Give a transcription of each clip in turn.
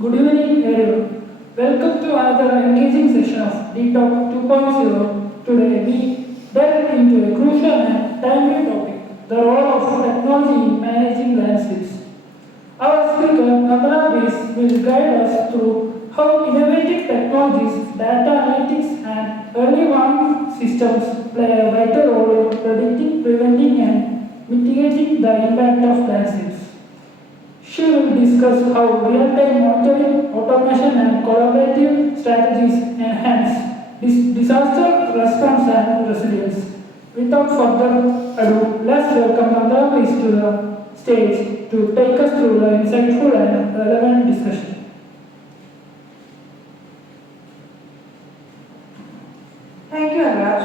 Good evening, everyone. Welcome to another engaging session of D-Talk 2.0. Today, we delve into a crucial and timely topic, the role of technology in managing landslips. Our speaker, Nandana will guide us through how innovative technologies, data analytics, and early warning systems play a vital role in predicting, preventing, and mitigating the impact of landslips. She will discuss how real-time monitoring, automation, and collaborative strategies enhance disaster response and resilience. Without further ado, let's welcome Nandana to the stage to take us through the insightful and relevant discussion. Thank you, Anuraj.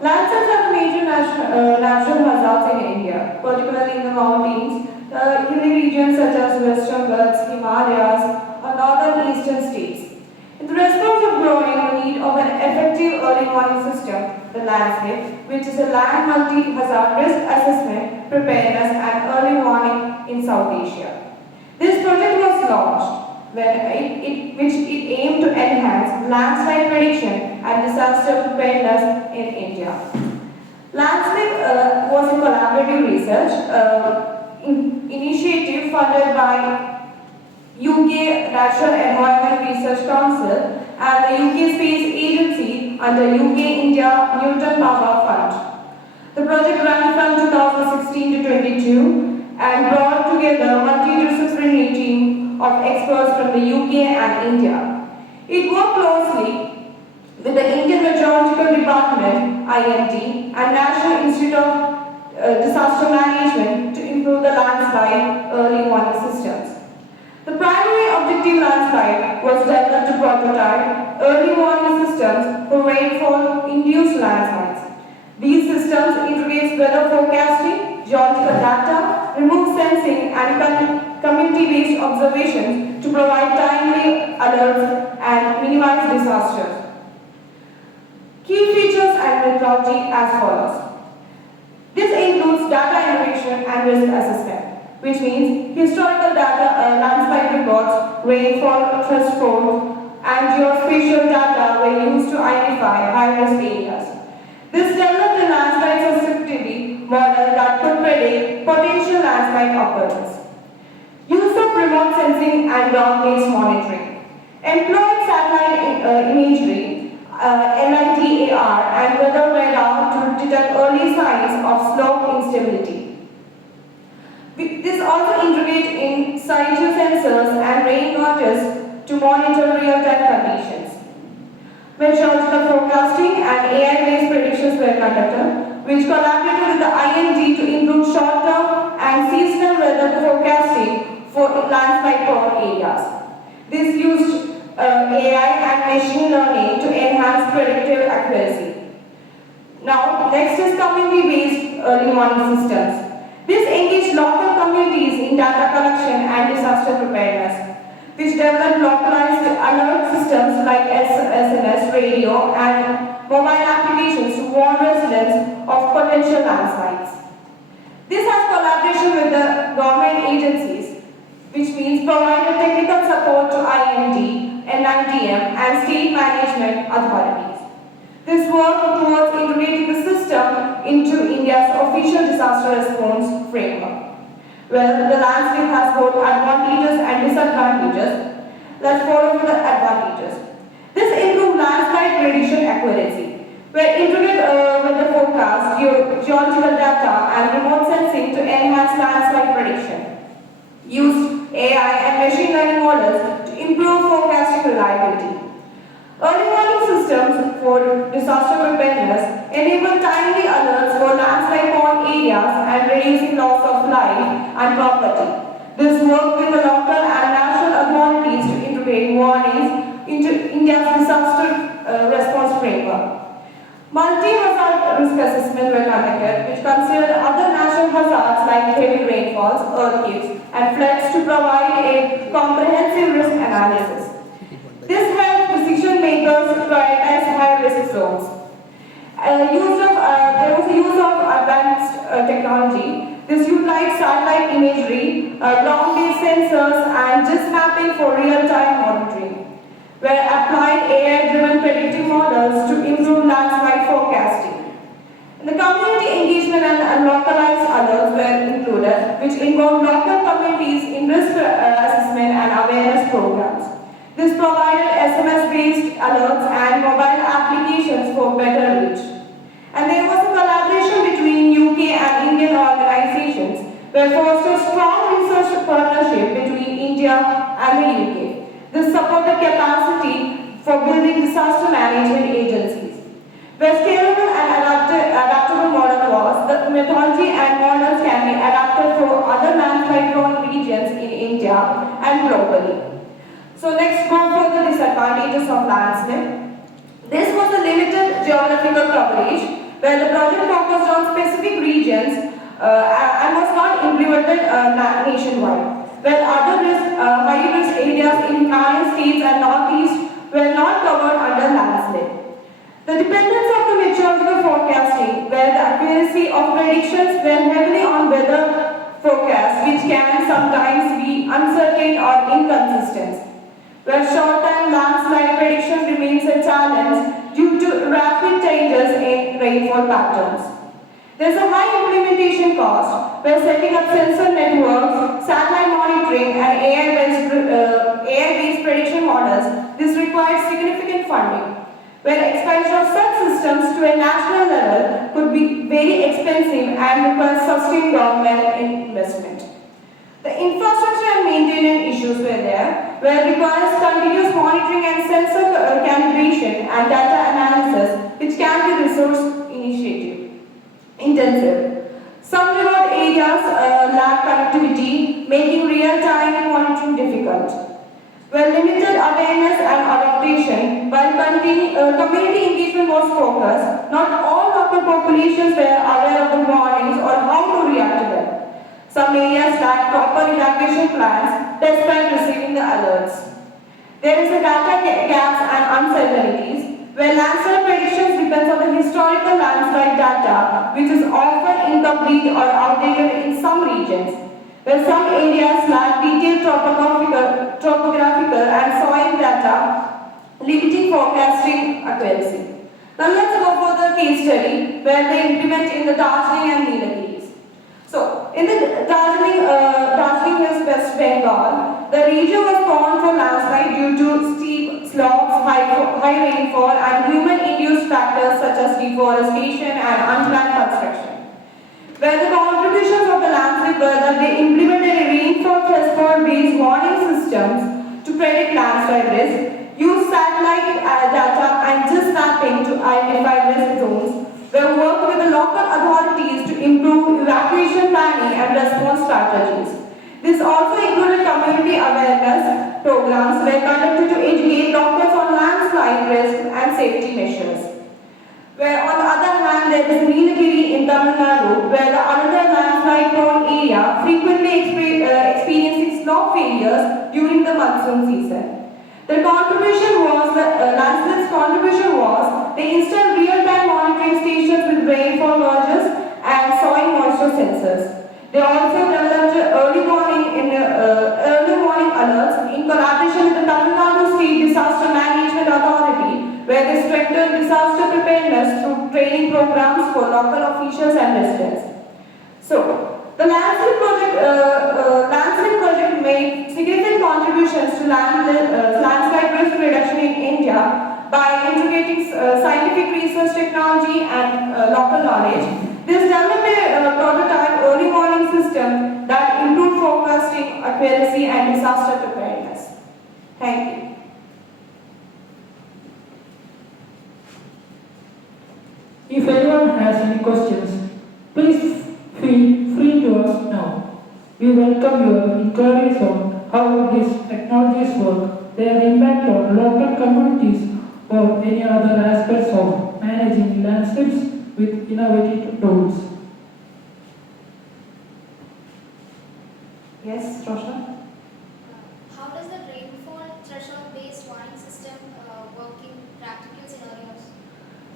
Landslips are the major natural hazards in India, particularly in the mountains, hilly regions such as Western Ghats, Himalayas, or northern eastern states. In the response of growing the need of an effective early warning system, the Landslip, which is a land multi-hazard risk assessment, preparedness, and early warning in South Asia. This project was launched which it aimed to enhance landslide prediction and disaster preparedness in India. Landslip was a collaborative research initiative funded by UK Natural Environment Research Council and the UK Space Agency under UK India Newton Power Fund. The project ran from 2016 to 22 and brought together a multidisciplinary team of experts from the UK and India. It worked closely with the Indian Meteorological Department, IMD, and National Institute of Disaster Management to improve the landslide early warning systems. The primary objective landslide was developed to prototype early warning systems for rainfall-induced landslides. These systems integrate weather forecasting, geological data, remote sensing, and community-based observations to provide timely alerts and minimize disasters. Key features and methodology as follows. This includes data integration and risk assessment, which means historical data, landslide reports, rainfall thresholds, and geospatial data were used to identify high-risk areas. This developed a landslide sensitivity model that could predict potential landslide occurrence. Use of remote sensing and ground-based monitoring. Employed satellite imagery, LIDAR, and weather radar to detect early signs of slope instability. This also integrates in situ sensors and rain gauges to monitor real-time conditions. Meteorological forecasting and AI-based predictions were conducted, which collaborated with the IMD to improve short-term and seasonal weather forecasting for landslide-prone areas. This used AI and machine learning to enhance predictive accuracy. Now, next is community-based early warning systems. This engaged local communities in data collection and disaster preparedness, which developed localized alert systems like SMS, radio, and mobile applications to warn residents of potential landslides. This has collaboration with the government agencies, which means provided technical support to IMD, NIDM, and state management authorities. This work towards integrating the system into India's official disaster response framework. Well, the Landslip has both advantages and disadvantages. Let's follow the advantages. This improves landslide prediction accuracy, where integrate weather forecast, geological data, and remote sensing to enhance landslide prediction. Use AI and machine learning models to improve forecasting reliability. Early warning systems for disaster preparedness enable timely alerts for landslide-prone areas and reducing loss of life and property. This works with the local and national authorities to integrate warnings into India's disaster response framework. Multi-hazard risk assessment were conducted, which considered other natural hazards like heavy rainfalls, earthquakes, and floods to provide a comprehensive risk analysis. This helped decision makers prioritize high-risk zones. There was a use of advanced technology This utilized satellite imagery, ground-based sensors, and GIS mapping for real-time monitoring, where applied AI-driven predictive models to improve landslide forecasting. And the community engagement and localized alerts were included, which involved local communities in risk assessment and awareness programs. This provided SMS-based alerts and mobile applications for better reach. And there was a collaboration between UK and Indian organizations where fostered strong research partnership between India and the UK. This supported capacity for building disaster management agencies. Where scalable and adaptable model was, the methodology and models can be adapted for other landslide-prone regions in India and globally. So next, go for the disadvantages of Landslip. This was a limited geographical coverage where the project focused on specific regions and was not implemented nationwide, where other high-risk areas in nine states and northeast were not covered under Landslip. The dependence of the meteorological forecasting, where the accuracy of predictions were heavily on weather forecasts, which can sometimes be uncertain or inconsistent. Where short-term landslide prediction remains a challenge due to rapid changes in rainfall patterns. There is a high implementation cost where setting up sensor networks, satellite monitoring, and AI-based prediction models, this requires significant funding, where expansion of such systems to a national level could be very expensive and requires sustained government investment. The infrastructure and maintenance issues were there, where it requires continuous monitoring and sensor calibration and data analysis, which can be resource intensive. Some remote areas lack connectivity, making real-time monitoring difficult. Where limited awareness and adaptation, while community engagement was focused, not all local populations were aware of the warnings or how to react to them. Some areas lack proper evacuation plans despite receiving the alerts. There is a data gaps and uncertainties, where landslide predictions depends on the historical landslide data, which is often incomplete or outdated in some regions, where some areas lack detailed topographical and soil data, limiting forecasting accuracy. Now let's go for the case study, where they implement in the Darjeeling and Nilgiris. So, in the Darjeeling Hills, West Bengal, the region was prone for landslide due to steep slopes, high rainfall, and human-induced factors such as deforestation and unplanned construction. Where the contributions of the Landslip were that they implemented a rainfall threshold-based warning systems to predict landslide risk, used satellite data and GIS mapping to identify risk zones, where worked with the local authorities to improve evacuation planning and response strategies. This also included community awareness programs were conducted to educate locals on landslide risk and safety measures. Where on the other hand, there is Nilgiri in Tamil Nadu, where the another landslide-prone area frequently experiencing slope failures during the monsoon season. The contribution was, Landslip's contribution was, they installed real-time monitoring stations with rainfall gauges and soil moisture sensors. They also developed early warning alerts in collaboration with the Tamil Nadu State Disaster Management Authority, where they strengthened disaster preparedness through training programs for local officials and residents. So, the Landslip project made significant contributions to landslide risk reduction in India by integrating scientific research technology and local knowledge. This developed a prototype early warning system that improved forecasting, accuracy, and disaster preparedness. Thank you. If anyone has any questions, please feel free to ask now. We welcome your inquiries on how these technologies work, their impact on local communities, or any other aspects of managing landslips with innovative tools. Yes, Roshan? How does the rainfall threshold-based warning system work in practical scenarios?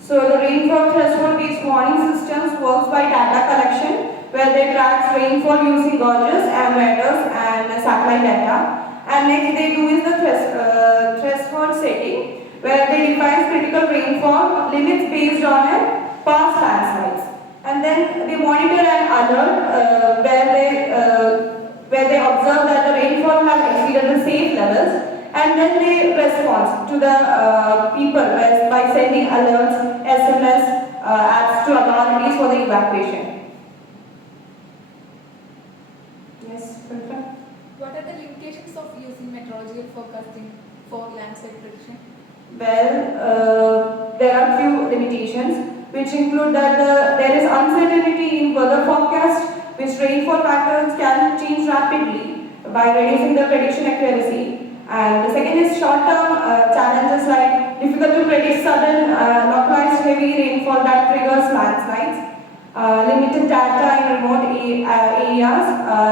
So the rainfall threshold-based warning systems works by data collection, where they track rainfall using gauges and radars and satellite data. And next they do is the threshold setting, where they define critical rainfall limits based on a past landslides. And then they monitor and alert where they observe that the rainfall has exceeded the safe levels, and then they respond to the people by sending alerts, SMS, apps to authorities for the evacuation. Yes, perfect. What are the limitations of using meteorological forecasting for landslide prediction? Well, there are few limitations, which include that there is uncertainty in weather forecast, which rainfall patterns can change rapidly by reducing the prediction accuracy. And the second is short-term challenges like difficult to predict sudden localized heavy rainfall that triggers landslides, limited data in remote areas,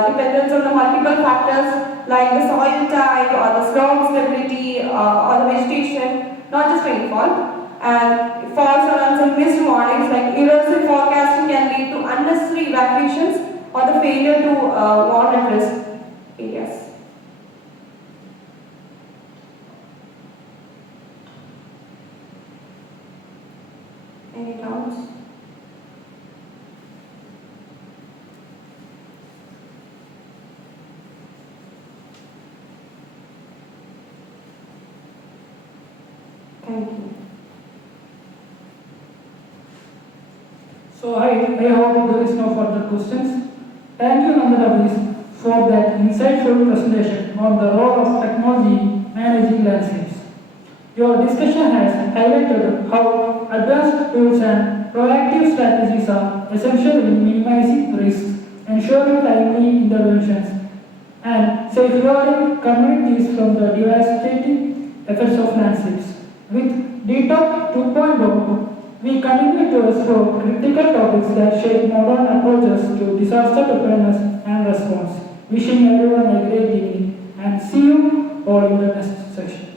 dependence on the multiple factors like the soil type or the slope stability or the vegetation, not just rainfall. And false alarms and missed warnings like errors in forecasting can lead to unnecessary evacuations or the failure to warn at risk areas. Any doubts? Thank you. So I hope there is no further questions. Thank you, Nandana, for that insightful presentation on the role of technology managing landscapes. Your discussion has highlighted how advanced tools and proactive strategies are essential in minimizing risks, ensuring timely interventions, and safeguarding communities from the devastating effects of landslips. With DTOP 2.0, we continue to explore critical topics that shape modern approaches to disaster preparedness and response. Wishing everyone a great evening and see you all in the next session.